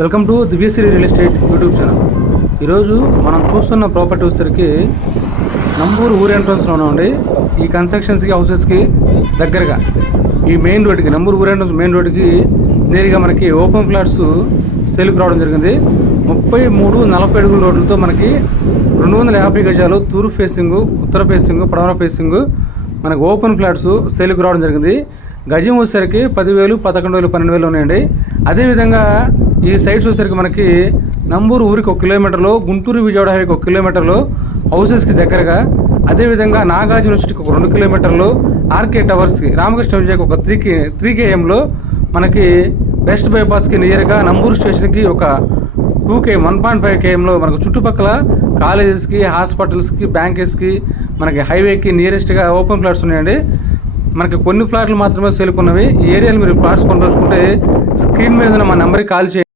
Welcome to Divyashri real estate YouTube channel. ఈరోజు మనం చూస్తున్న ప్రాపర్టీ వచ్చేసరికి నంబూరు ఊరు ఎంట్రన్స్లో ఉన్నామండి. ఈ కన్స్ట్రక్షన్స్కి హౌసెస్కి దగ్గరగా ఈ మెయిన్ రోడ్డుకి నంబూరు ఊరు ఎంట్రన్స్ మెయిన్ రోడ్డుకి నేరుగా మనకి ఓపెన్ ఫ్లాట్స్ సేల్కి రావడం జరిగింది. 33-40 అడుగుల రోడ్లతో మనకి 250 గజాలు తూర్పు ఫేసింగ్, ఉత్తర ఫేసింగ్, పడమర ఫేసింగ్ మనకి ఓపెన్ ఫ్లాట్స్ సేల్కి రావడం జరిగింది. గజం వచ్చేసరికి 10,000, 11,000, 12,000 ఉన్నాయండి. అదేవిధంగా ఈ సైడ్స్ వచ్చేసరికి మనకి నంబూరు ఊరికి 1 కిలోమీటర్లో, గుంటూరు విజయవాడ హైవేకి 1 కిలోమీటర్లో, హౌసెస్కి దగ్గరగా, అదేవిధంగా నాగార్జున యూనివర్సిటీకి ఒక 2 కిలోమీటర్లు, ఆర్కే టవర్స్కి, రామకృష్ణ విజయకి ఒక 3 kmలో, మనకి వెస్ట్ బైపాస్కి నియర్గా నంబూరు స్టేషన్కి ఒక 1.5 kmలో మనకు చుట్టుపక్కల కాలేజెస్కి, హాస్పిటల్స్కి, బ్యాంకెస్కి, మనకి హైవేకి నియరెస్ట్గా ఓపెన్ ఫ్లాట్స్ ఉన్నాయండి. మనకి కొన్ని ఫ్లాట్లు మాత్రమే సేల్కున్నవి. ఈ ఏరియాలో మీరు ఫ్లాట్స్ కొనుక్కుంటే స్క్రీన్ మీద ఉన్న మా నెంబర్కి కాల్ చేయండి.